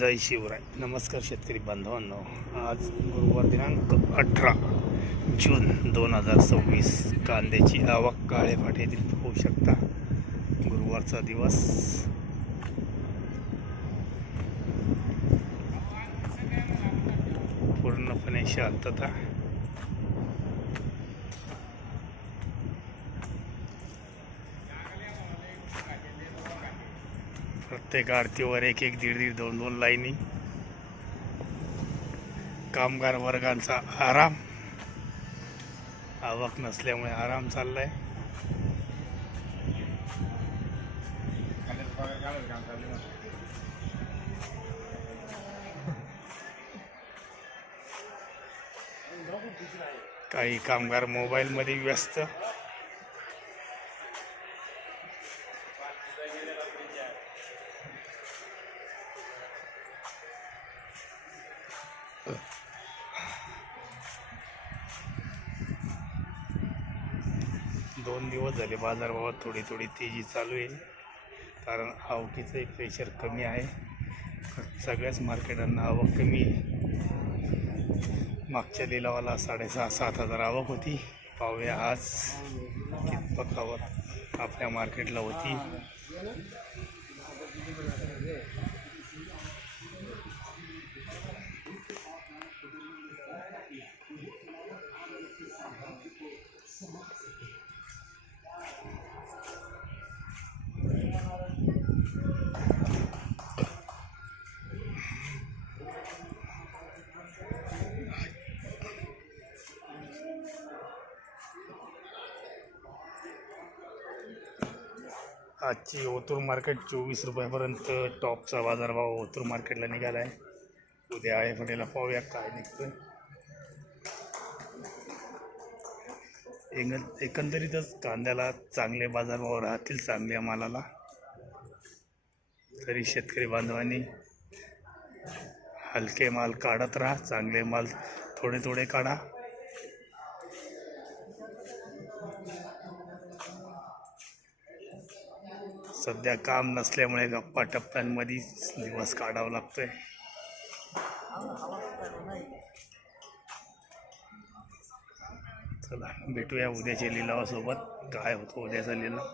जय शिवराय. नमस्कार शेतकरी बांधवांनो. आज गुरुवार दिनांक 18 जून 2026. कांद्याची आवक काळे फाटे येथील होऊ शकता. गुरुवारचा दिवस. पूर्णपणे शांतता. प्रत्येक आरतीवर एक एक दीड दीड दोन दोन लाईनी. कामगार वर्गांचा आराम. आवक नसल्यामुळे आराम चाललाय. काही कामगार मोबाईल मध्ये व्यस्त. दोन दिवस झाले बाजारभावात थोडी थोडी तेजी चालू आहे, कारण आवकीचं प्रेशर कमी आहे. सगळ्याच मार्केटांना आवक कमी आहे. मागच्या लिलावाला 6,500-7 हजार आवक होती. पाहूया आज कितपत आवक आपल्या मार्केटला होती. आजची ओतूर मार्केट 24 रुपयापर्यंत टॉपचा बाजारभाव ओतूर मार्केटला निघाला आहे. उद्या आहे फटेला पाहूया काय निघतोय. एकंदरीतच कांद्याला चांगले बाजारभाव राहतील. चांगल्या मालाला तरी शेतकरी बांधवांनी हलके माल काढत राहा. चांगले माल थोडे थोडे काढा. सध्या काम नसल्यामुळे गप्पा टप्प्यांमध्ये दिवस काढावा लागतोय. चला भेटूया उद्याच्या लिलावासोबत. काय होतं उद्याचा लिलाव.